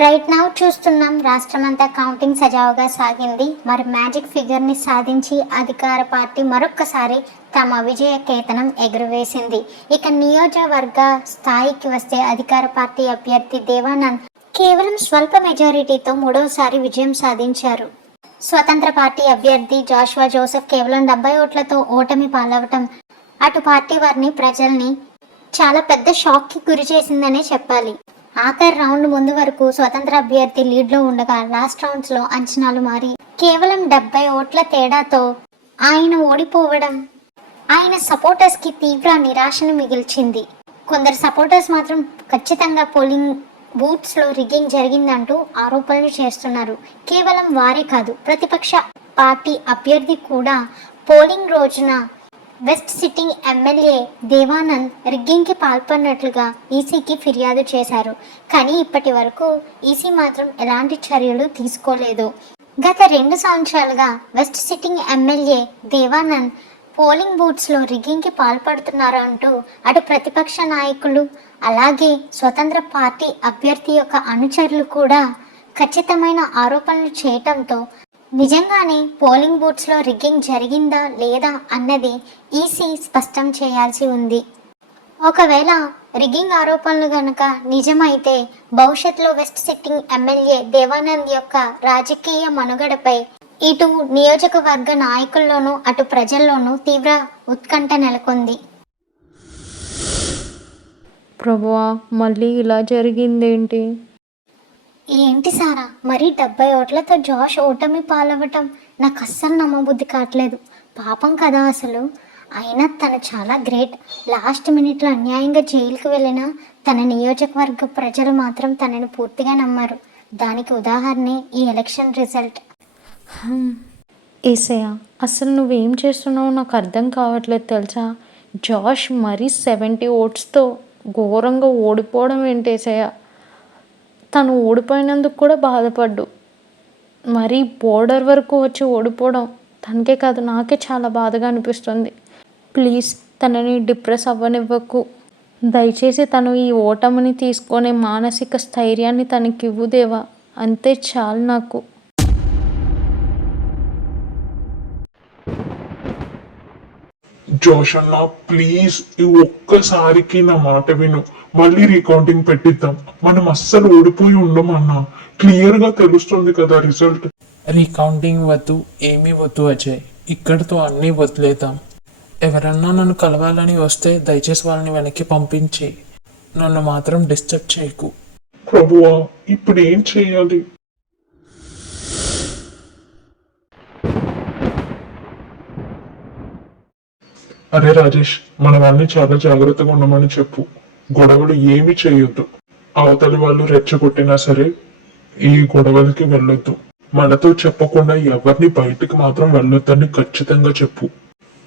Right now చూస్తున్నాం రాష్ట్రమంతా counting సజావుగా సాగింది. మరి మ్యాజిక్ ఫిగర్ని సాధించి అధికార పార్టీ మరొక్కసారి తమ విజయ కేతనం ఎగురవేసింది. ఇక నియోజకవర్గ స్థాయికి వస్తే అధికార పార్టీ అభ్యర్థి దేవానంద్ కేవలం స్వల్ప మెజారిటీతో మూడవసారి విజయం సాధించారు. స్వతంత్ర పార్టీ అభ్యర్థి జాషువా జోసెఫ్ కేవలం డెబ్బై ఓట్లతో ఓటమి పాలవటం అటు పార్టీ వారిని ప్రజల్ని చాలా పెద్ద షాక్కి గురి చేసిందనే చెప్పాలి. ఆఖరి రౌండ్ ముందు వరకు స్వతంత్ర అభ్యర్థి లీడ్లో ఉండగా లాస్ట్ రౌండ్స్లో అంచనాలు మారి కేవలం డెబ్బై ఓట్ల తేడాతో ఆయన ఓడిపోవడం ఆయన సపోర్టర్స్కి తీవ్ర నిరాశను మిగిల్చింది. కొందరు సపోర్టర్స్ మాత్రం ఖచ్చితంగా పోలింగ్ బూత్స్లో రిగ్గింగ్ జరిగిందంటూ ఆరోపణలు చేస్తున్నారు. కేవలం వారే కాదు ప్రతిపక్ష పార్టీ అభ్యర్థి కూడా పోలింగ్ రోజున వెస్ట్ సిట్టింగ్ ఎమ్మెల్యే దేవానంద్ రిగ్గింగ్కి పాల్పడినట్లుగా ఈసీకి ఫిర్యాదు చేశారు. కానీ ఇప్పటి వరకు ఈసీ మాత్రం ఎలాంటి చర్యలు తీసుకోలేదు. గత రెండు సంవత్సరాలుగా west sitting MLA Devanand polling బూత్స్లో రిగ్గింగ్కి పాల్పడుతున్నారు అంటూ అటు ప్రతిపక్ష నాయకులు అలాగే స్వతంత్ర పార్టీ అభ్యర్థి యొక్క అనుచరులు కూడా ఖచ్చితమైన ఆరోపణలు చేయటంతో నిజంగానే పోలింగ్ బూత్స్లో రిగ్గింగ్ జరిగిందా లేదా అన్నది ఈసీ స్పష్టం చేయాల్సి ఉంది. ఒకవేళ రిగ్గింగ్ ఆరోపణలు గనక నిజమైతే భవిష్యత్తులో వెస్ట్ సిట్టింగ్ ఎమ్మెల్యే దేవానంద్ యొక్క రాజకీయ మనుగడపై ఇటు నియోజకవర్గ నాయకుల్లోనూ అటు ప్రజల్లోనూ తీవ్ర ఉత్కంఠ నెలకొంది. ప్రభువా మళ్ళీ ఇలా జరిగిందేంటి? ఏంటి సారా? మరీ డెబ్బై ఓట్లతో జాష్ ఓటమి పాలవ్వటం నాకు అస్సలు నమ్మబుద్ధి కావట్లేదు. పాపం కదా అసలు. అయినా తను చాలా గ్రేట్. లాస్ట్ మినిట్లో అన్యాయంగా జైలుకు వెళ్ళిన తన నియోజకవర్గ ప్రజలు మాత్రం తనని పూర్తిగా నమ్మారు. దానికి ఉదాహరణే ఈ ఎలక్షన్ రిజల్ట్. ఏసయ్య అసలు నువ్వేం చేస్తున్నావో నాకు అర్థం కావట్లేదు తెలుసా? జాష్ మరీ సెవెంటీ ఓట్స్తో ఘోరంగా ఓడిపోవడం ఏంటేసయ్య తను ఓడిపోయినందుకు కూడా బాధపడ్డు. మరీ బోర్డర్ వరకు వచ్చి ఓడిపోవడం తనకే కాదు నాకే చాలా బాధగా అనిపిస్తుంది. ప్లీజ్ తనని డిప్రెస్ అవ్వనివ్వకు. దయచేసి తను ఈ ఓటమిని తీసుకునే మానసిక స్థైర్యాన్ని తనకివ్వుదేవా అంతే చాలు నాకు. జోష్ అన్న ప్లీజ్ ఈ ఒక్కసారికి నా మాట విను. మళ్ళీ రీకౌంటింగ్ పెట్టిద్దాం. మనం అస్సలు ఓడిపోయి ఉండమన్నా. క్లియర్గా తెలుస్తుంది కదా రిజల్ట్ రీకౌంటింగ్ వద్దు ఏమీ వద్దు అజయ్. ఇక్కడితో అన్నీ వదిలేద్దాం. ఎవరన్నా నన్ను కలవాలని వస్తే దయచేసి వాళ్ళని వెనక్కి పంపించి. నన్ను మాత్రం డిస్టర్బ్ చేయకు. ప్రభువా ఇప్పుడు ఏం చేయాలి? అరే రాజేష్ మనం అన్ని చాలా జాగ్రత్తగా ఉండమని చెప్పు. గొడవలు ఏమి చేయొద్దు. అవతలి వాళ్ళు రెచ్చగొట్టినా సరే ఈ గొడవలకి వెళ్ళొద్దు. మనతో చెప్పకుండా ఎవరిని బయటికి మాత్రం వెళ్ళొద్దని ఖచ్చితంగా చెప్పు.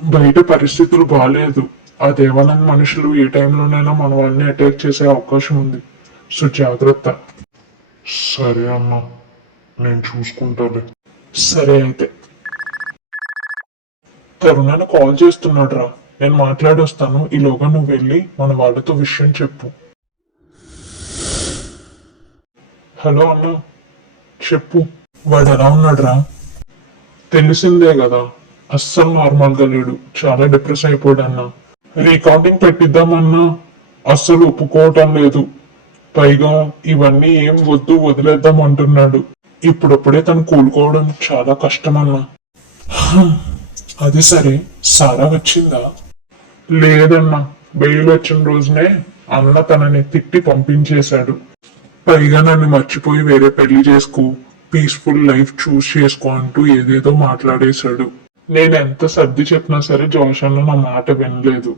బయట పరిస్థితులు బాగాలేదు ఆ దేవానంద్ మనుషులు ఏ టైంలోనైనా మన వాళ్ళని అటాక్ చేసే అవకాశం ఉంది. సో జాగ్రత్త. సరే అమ్మా నేను చూసుకుంటాలే. సరే అయితే. తరుణాన కాల్ చేస్తున్నాడు రా నేను మాట్లాడొస్తాను ఈలోగా నువ్వు వెళ్ళి మన వాళ్ళతో విషయం చెప్పు. హలో అన్న చెప్పు. వాడు ఎలా ఉన్నాడురా? తెలిసిందే కదా అస్సలు నార్మల్గా లేడు. చాలా డిప్రెస్ అయిపోయాడు రికార్డింగ్ పెట్టిద్దామన్నా అస్సలు ఒప్పుకోవటం లేదు. పైగా ఇవన్నీ ఏం వద్దు వదిలేద్దాం అంటున్నాడు. ఇప్పుడప్పుడే తను కూలుకోవడం చాలా కష్టం అన్నా అది సరే సారా వచ్చిందా? లేదన్నా బెయిల్ వచ్చిన రోజునే అన్న తనని తిట్టి పంపించేశాడు. పైగా నన్ను మర్చిపోయి వేరే పెళ్ళి చేసుకో పీస్ఫుల్ లైఫ్ చూస్ చేసుకో అంటూ ఏదేదో మాట్లాడేశాడు. నేను ఎంత సర్ది చెప్పినా సరే జోష్ నా మాట వినలేదు.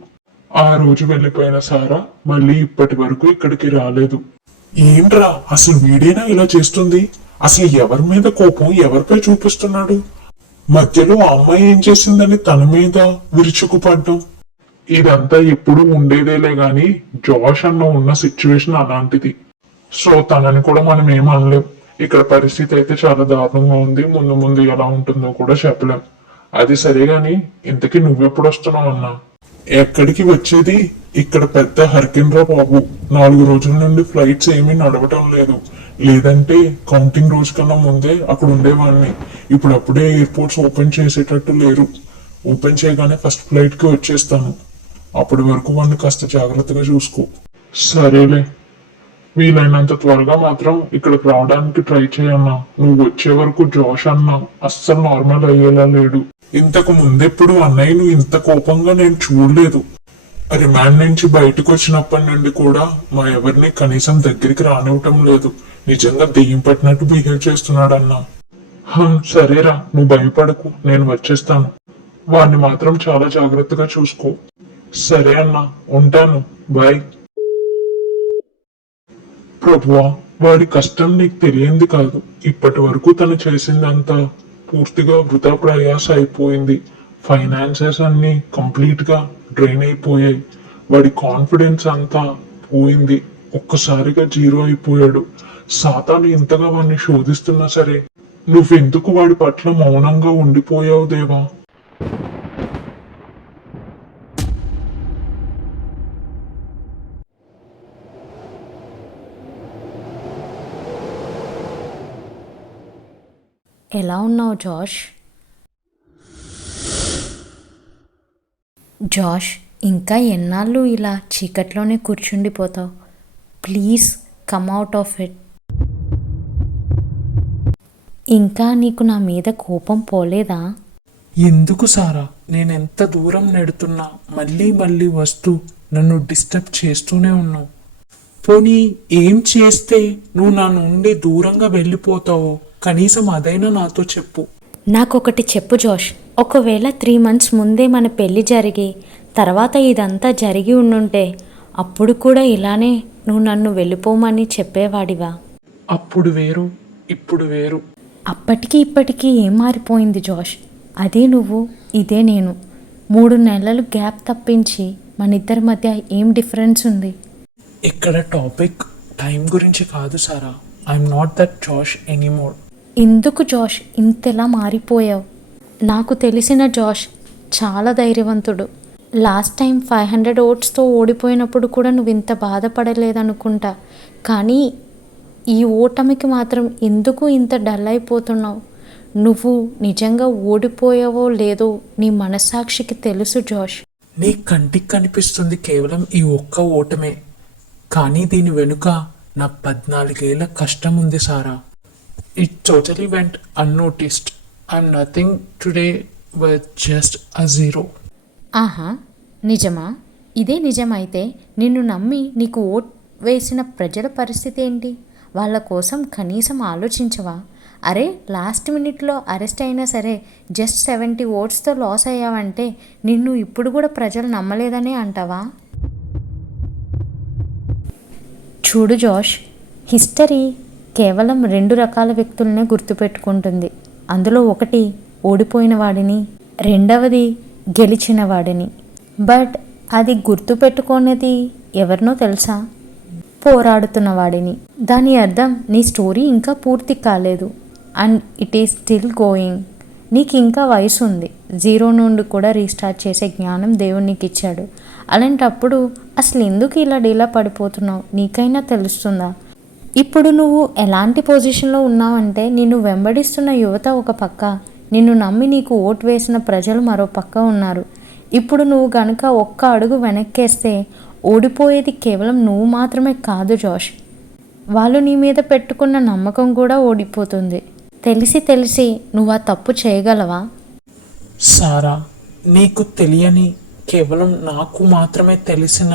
ఆ రోజు వెళ్ళిపోయిన సారా మళ్ళీ ఇప్పటి వరకు ఇక్కడికి రాలేదు. ఏంట్రా అసలు వీడేనా ఇలా చేస్తుంది? అసలు ఎవరి మీద కోపం ఎవరిపై చూపిస్తున్నాడు? మధ్యలో అమ్మాయి ఏం చేసిందని తన మీద విరుచుకుపడ్డం. ఇదంతా ఎప్పుడు ఉండేదేలే గాని జోష్ అన్న ఉన్న సిచ్యువేషన్ అలాంటిది. సో తనని కూడా మనం ఏం అనలేం. ఇక్కడ పరిస్థితి అయితే చాలా దారుణంగా ఉంది. ముందు ముందు ఎలా ఉంటుందో కూడా చెప్పలేం. అది సరే గాని ఇంతకీ నువ్వెప్పుడు వస్తున్నావు అన్నా ఎక్కడికి వచ్చేది? ఇక్కడ పెద్ద హరికేన్రా బాబు. నాలుగు రోజుల నుండి ఫ్లైట్స్ ఏమీ నడవటం లేదు. లేదంటే కౌంటింగ్ రోజు కన్నా ముందే అక్కడ ఉండేవాడిని. ఇప్పుడు అప్పుడే ఎయిర్పోర్ట్స్ ఓపెన్ చేసేటట్టు లేరు. ఓపెన్ చేయగానే ఫస్ట్ ఫ్లైట్కి వచ్చేస్తాను. అప్పటి వరకు వాడిని కాస్త జాగ్రత్తగా చూసుకో. సరేలే. వీలైనంత త్వరగా మాత్రం ఇక్కడికి రావడానికి ట్రై చేయన్నా. నువ్వు వచ్చే వరకు జోష్ అన్న అస్సలు నార్మల్ అయ్యేలా లేడు. ఇంతకు ముందెప్పుడు అన్నయ్యను ఇంత కోపంగా నేను చూడలేదు. రిమాండ్ నుంచి బయటకు వచ్చినప్పటి నుండి కూడా మా ఎవరిని కనీసం దగ్గరికి రానివ్వటం లేదు. నిజంగా దెయ్యం పట్టినట్టు బిహేవ్ చేస్తున్నాడన్నా. సరేరా నువ్వు భయపడకు నేను వచ్చేస్తాను. వాడిని మాత్రం చాలా జాగ్రత్తగా చూసుకో. సరే అన్నా ఉంటాను. బాయ్. ప్రభువా వాడి కష్టం నీకు తెలియంది కాదు. ఇప్పటి వరకు తను చేసిందంతా పూర్తిగా వృధా ప్రయాస అయిపోయింది ఫైనాన్సెస్ అన్ని కంప్లీట్గా డ్రైన్ అయిపోయాయి. వాడి కాన్ఫిడెన్స్ అంతా పోయింది. ఒక్కసారిగా జీరో అయిపోయాడు. సాతాను ఇంతగా వాడిని శోధిస్తున్నా సరే నువ్వెందుకు వాడి పట్ల మౌనంగా ఉండిపోయావు దేవా? ఎలా ఉన్నావు జాష్? జాష్ ఇంకా ఎన్నాళ్ళు ఇలా చీకట్లోనే కూర్చుండిపోతావు? Please come out of it ఇంకా నీకు నా మీద కోపం పోలేదా? ఎందుకు సారా? నేను ఎంత దూరం నెడుతున్నా మళ్ళీ మళ్ళీ వస్తూ నన్ను డిస్టర్బ్ చేస్తూనే ఉన్నావు. పోనీ ఏం చేస్తే నువ్వు నా నుండి దూరంగా వెళ్ళిపోతావో? కనీసం అదైనా నాతో చెప్పు. నాకొకటి చెప్పు జోష్. ఒకవేళ త్రీ మంత్స్ ముందే మన పెళ్ళి జరిగి తర్వాత ఇదంతా జరిగి ఉండుంటే అప్పుడు కూడా ఇలానే నువ్వు నన్ను వెళ్ళిపోమని చెప్పేవాడివా? అప్పుడు వేరు ఇప్పుడు వేరు. అప్పటికి ఇప్పటికీ ఏం మారిపోయింది జోష్? అదే నువ్వు ఇదే నేను. మూడు నెలలు గ్యాప్ తప్పించి మన ఇద్దరి మధ్య ఏం డిఫరెన్స్ ఉంది? ఇక్కడ టాపిక్ టైం గురించి కాదు సారా. I'm not that Josh anymore ఎందుకు జోష్ ఇంతెలా మారిపోయావు? నాకు తెలిసిన జోష్ చాలా ధైర్యవంతుడు. లాస్ట్ టైం ఫైవ్ హండ్రెడ్ ఓట్స్తో ఓడిపోయినప్పుడు కూడా నువ్వు ఇంత బాధపడలేదనుకుంటా. కానీ ఈ ఓటమికి మాత్రం ఎందుకు ఇంత డల్ అయిపోతున్నావు? నువ్వు నిజంగా ఓడిపోయావో లేదో నీ మనస్సాక్షికి తెలుసు జోష్. నీ కంటికి కనిపిస్తుంది కేవలం ఈ ఒక్క ఓటమే. కానీ దీని వెనుక నా పద్నాలుగేళ్ళ కష్టం ఉంది Sara. It totally went unnoticed. I'm nothing today but just a zero ఆహా నిజమా? ఇదే నిజమైతే నిన్ను నమ్మి నీకు ఓట్ వేసిన ప్రజల పరిస్థితి ఏంటి? వాళ్ళ కోసం కనీసం ఆలోచించవా? అరే లాస్ట్ మినిట్లో అరెస్ట్ అయినా సరే జస్ట్ సెవెంటీ ఓట్స్తో లాస్ అయ్యావంటే నిన్ను ఇప్పుడు కూడా ప్రజలు నమ్మలేదనే అంటావా? చూడు జోష్ హిస్టరీ కేవలం రెండు రకాల వ్యక్తులనే గుర్తుపెట్టుకుంటుంది. అందులో ఒకటి ఓడిపోయిన వాడిని రెండవది గెలిచిన వాడిని. బట్ అది గుర్తుపెట్టుకునేది ఎవరినో తెలుసా? పోరాడుతున్న వాడిని. దాని అర్థం నీ స్టోరీ ఇంకా పూర్తి కాలేదు. And it is still going. నీకు ఇంకా వయసు ఉంది. జీరో నుండి కూడా రీస్టార్ట్ చేసే జ్ఞానం దేవుడు నీకు ఇచ్చాడు. అలాంటప్పుడు అసలు ఎందుకు ఇలా డీలా పడిపోతున్నావు? నీకైనా తెలుస్తుందా? ఇప్పుడు నువ్వు ఎలాంటి పొజిషన్లో ఉన్నావంటే నిన్ను వెంబడిస్తున్న యువత ఒక పక్క నిన్ను నమ్మి నీకు ఓటు వేసిన ప్రజలు మరో పక్క ఉన్నారు. ఇప్పుడు నువ్వు గనుక ఒక్క అడుగు వెనక్కేస్తే ఓడిపోయేది కేవలం నువ్వు మాత్రమే కాదు జోష్. వాళ్ళు నీ మీద పెట్టుకున్న నమ్మకం కూడా ఓడిపోతుంది. తెలిసి తెలిసి నువ్వు ఆ తప్పు చేయగలవా? సారా నీకు తెలియని కేవలం నాకు మాత్రమే తెలిసిన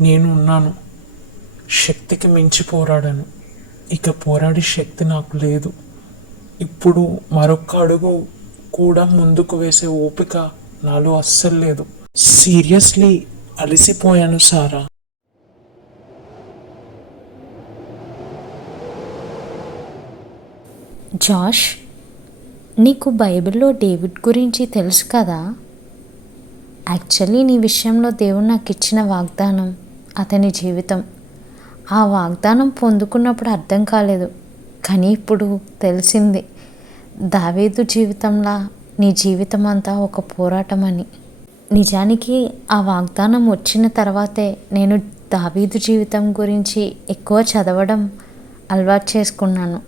నేను ఉన్నాను శక్తికి మించి పోరాడాను. ఇక పోరాడే శక్తి నాకు లేదు. ఇప్పుడు మరొక అడుగు కూడా ముందుకు వేసే ఓపిక నాలో అస్సలు లేదు. సీరియస్లీ అలసిపోయాను సారా. జాష్ నీకు బైబిల్లో డేవిడ్ గురించి తెలుసు కదా? యాక్చువల్లీ నీ విషయంలో దేవుడు నాకు ఇచ్చిన వాగ్దానం అతని జీవితం. ఆ వాగ్దానం పొందుకున్నప్పుడు అర్థం కాలేదు. కానీ ఇప్పుడు తెలిసింది. దావేదు జీవితంలా నీ జీవితం అంతా ఒక పోరాటం అని నిజానికి ఆ వాగ్దానం వచ్చిన తర్వాతే నేను దావీదు జీవితం గురించి ఎక్కువ చదవడం అలవాటు చేసుకున్నాను.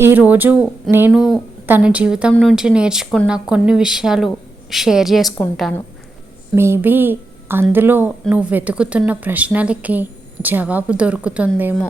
ఈరోజు నేను తన జీవితం నుంచి నేర్చుకున్న కొన్ని విషయాలు షేర్ చేసుకుంటాను. మేబీ అందులో నువ్వు వెతుకుతున్న ప్రశ్నలకి జవాబు దొరుకుతుందేమో.